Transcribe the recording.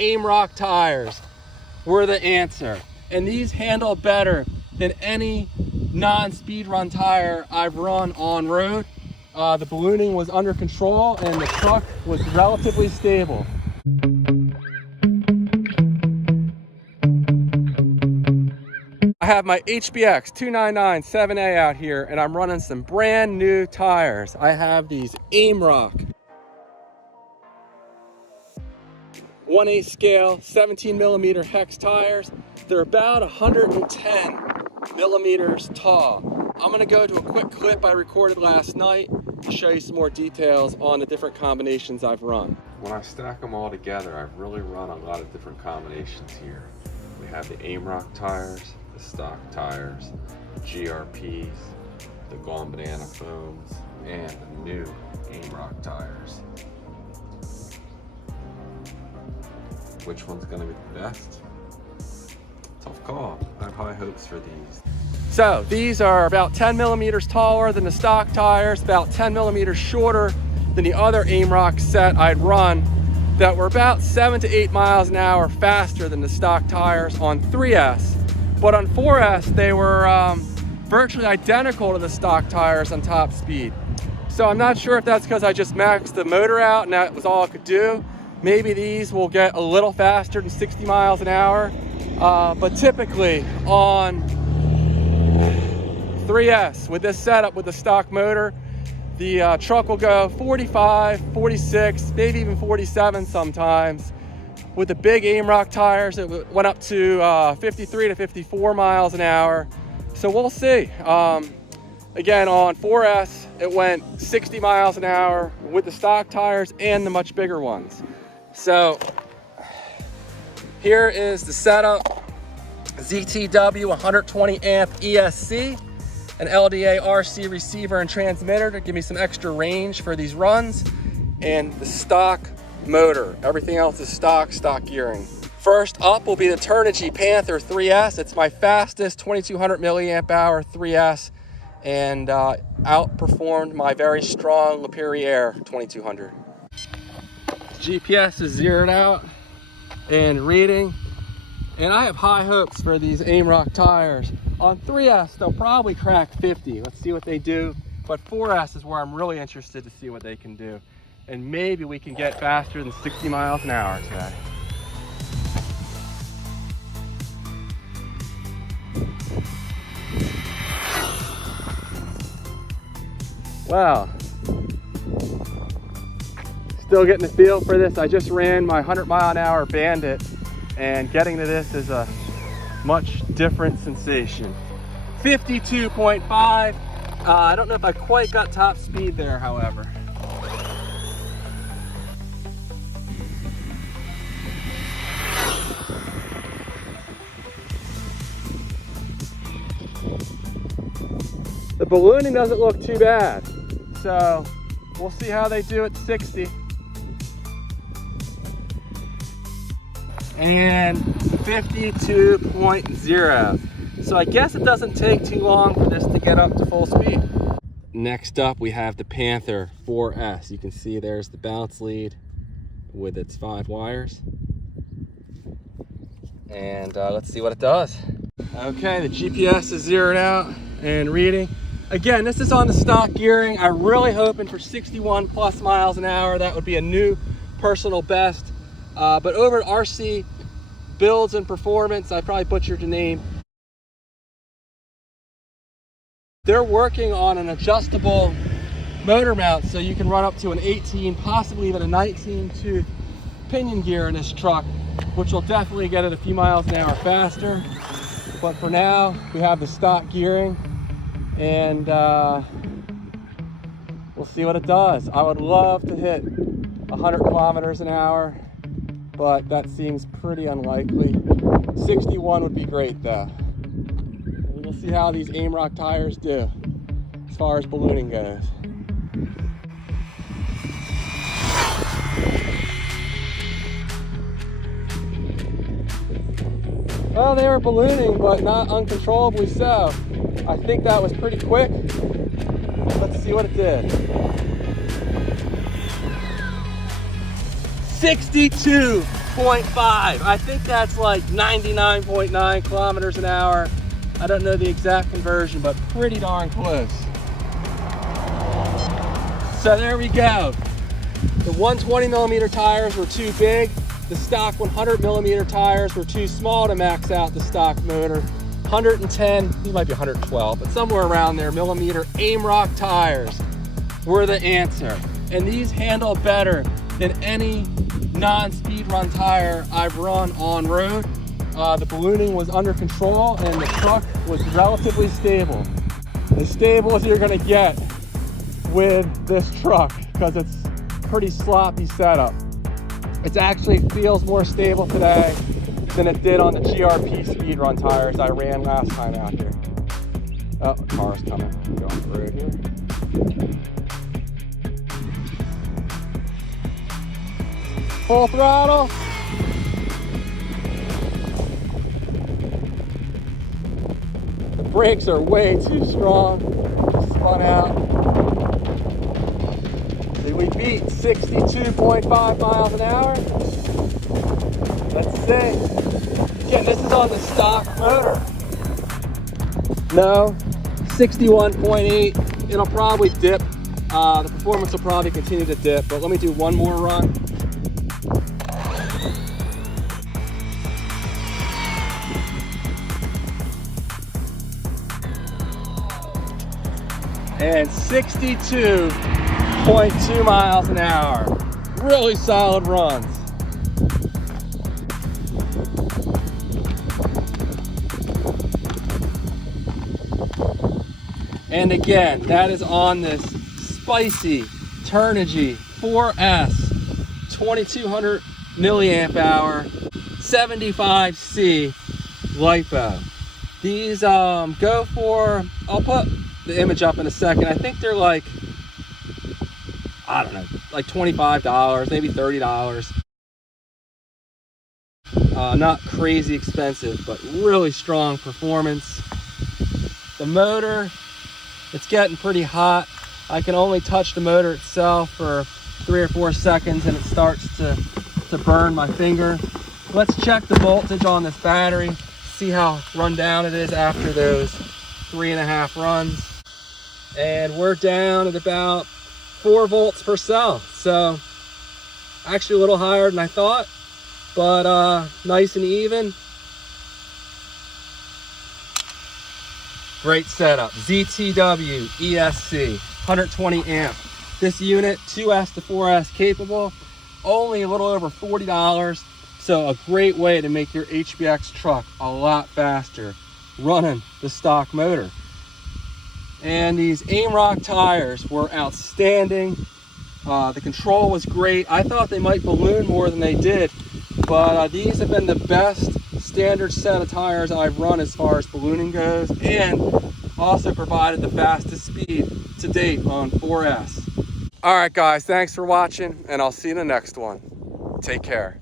AIMROCK tires were the answer. And these handle better than any non-speedrun tire I've run on road. The ballooning was under control and the truck was relatively stable. I have my HBX 299 7A out here and I'm running some brand new tires. I have these AIMROCK 1/8 scale 17 millimeter hex tires. They're about 110 millimeters tall. I'm gonna go to a quick clip I recorded last night to show you some more details on the different combinations I've run. When I stack them all together, I've really run a lot of different combinations here. We have the AIMROCK tires, the stock tires, GRPs, the Gone Banana foams, and the new AIMROCK tires. Which one's gonna be the best? Tough call. I have high hopes for these. So these are about 10 millimeters taller than the stock tires, about 10 millimeters shorter than the other AIMROCK set I'd run that were about 7 to 8 miles an hour faster than the stock tires on 3S. But on 4S, they were virtually identical to the stock tires on top speed. So I'm not sure if that's because I just maxed the motor out and that was all I could do. Maybe these will get a little faster than 60 miles an hour. But typically on 3S with this setup with the stock motor, the truck will go 45, 46, maybe even 47 sometimes. With the big AIMROCK tires, it went up to 53 to 54 miles an hour. So we'll see. Again, on 4S, it went 60 miles an hour with the stock tires and the much bigger ones. So here is the setup. ZTW 120 amp ESC, an LDARC receiver and transmitter to give me some extra range for these runs, and the stock motor. Everything else is stock gearing. First up will be the Turnigy Panther 3S. It's my fastest 2200 milliamp hour 3S and outperformed my very strong Laperriere 2200. GPS is zeroed out and reading, and I have high hopes for these AIMROCK tires. On 3S, they'll probably crack 50. Let's see what they do. But 4S is where I'm really interested to see what they can do. And maybe we can get faster than 60 miles an hour today. Wow. Still getting the feel for this. I just ran my 100 mile an hour Bandit, and getting to this is a much different sensation. 52.5. I don't know if I quite got top speed there, however. The ballooning doesn't look too bad, so we'll see how they do at 60. And 52.0. So I guess it doesn't take too long for this to get up to full speed. Next up, we have the Panther 4S. You can see there's the bounce lead with its 5 wires. And let's see what it does. Okay, the GPS is zeroed out and reading. Again, this is on the stock gearing. I'm really hoping for 61 plus miles an hour. That would be a new personal best. But over at RC Builds and Performance, I probably butchered the name. They're working on an adjustable motor mount so you can run up to an 18, possibly even a 19 tooth pinion gear in this truck, which will definitely get it a few miles an hour faster. But for now, we have the stock gearing, and we'll see what it does. I would love to hit 100 kilometers an hour, but that seems pretty unlikely. 61 would be great though. We'll see how these AIMROCK tires do as far as ballooning goes. Well, they were ballooning, but not uncontrollably so. I think that was pretty quick. Let's see what it did. 62.5 I think that's like 99.9 kilometers an hour. I don't know the exact conversion, but pretty darn close. So there we go. The 120 millimeter tires were too big. The stock 100 millimeter tires were too small to max out the stock motor. 110, these might be 112, but somewhere around there, millimeter AIMROCK tires were the answer. And these handle better than any non-speedrun tire I've run on road. The ballooning was under control and the truck was relatively stable. As stable as you're gonna get with this truck, because it's pretty sloppy setup. It actually feels more stable today than it did on the GRP speedrun tires I ran last time out here. Oh, a car's coming. Go on the road here. Full throttle. The brakes are way too strong. Spun out. Did we beat 62.5 miles an hour? Let's see. Again, this is on the stock motor. No, 61.8. It'll probably dip. The performance will probably continue to dip, but let me do one more run. And 62.2 miles an hour. Really solid runs. And again, that is on this spicy Turnigy 4S 2200 milliamp hour 75C LiPo. These go for, I'll put the image up in a second. I think they're like, I don't know, like $25, maybe $30. Not crazy expensive, but really strong performance. The motor, it's getting pretty hot. I can only touch the motor itself for 3 or 4 seconds and it starts to burn my finger. Let's check the voltage on this battery, see how run down it is after those 3.5 runs. And we're down at about 4 volts per cell. So actually a little higher than I thought, but nice and even. Great setup. ZTW ESC 120 amp. This unit 2S to 4S capable, only a little over $40. So a great way to make your HBX truck a lot faster running the stock motor. And these AIMROCK tires were outstanding. The control was great. I thought they might balloon more than they did, but these have been the best standard set of tires I've run as far as ballooning goes, and also provided the fastest speed to date on 4S. All right, guys, thanks for watching, and I'll see you in the next one. Take care.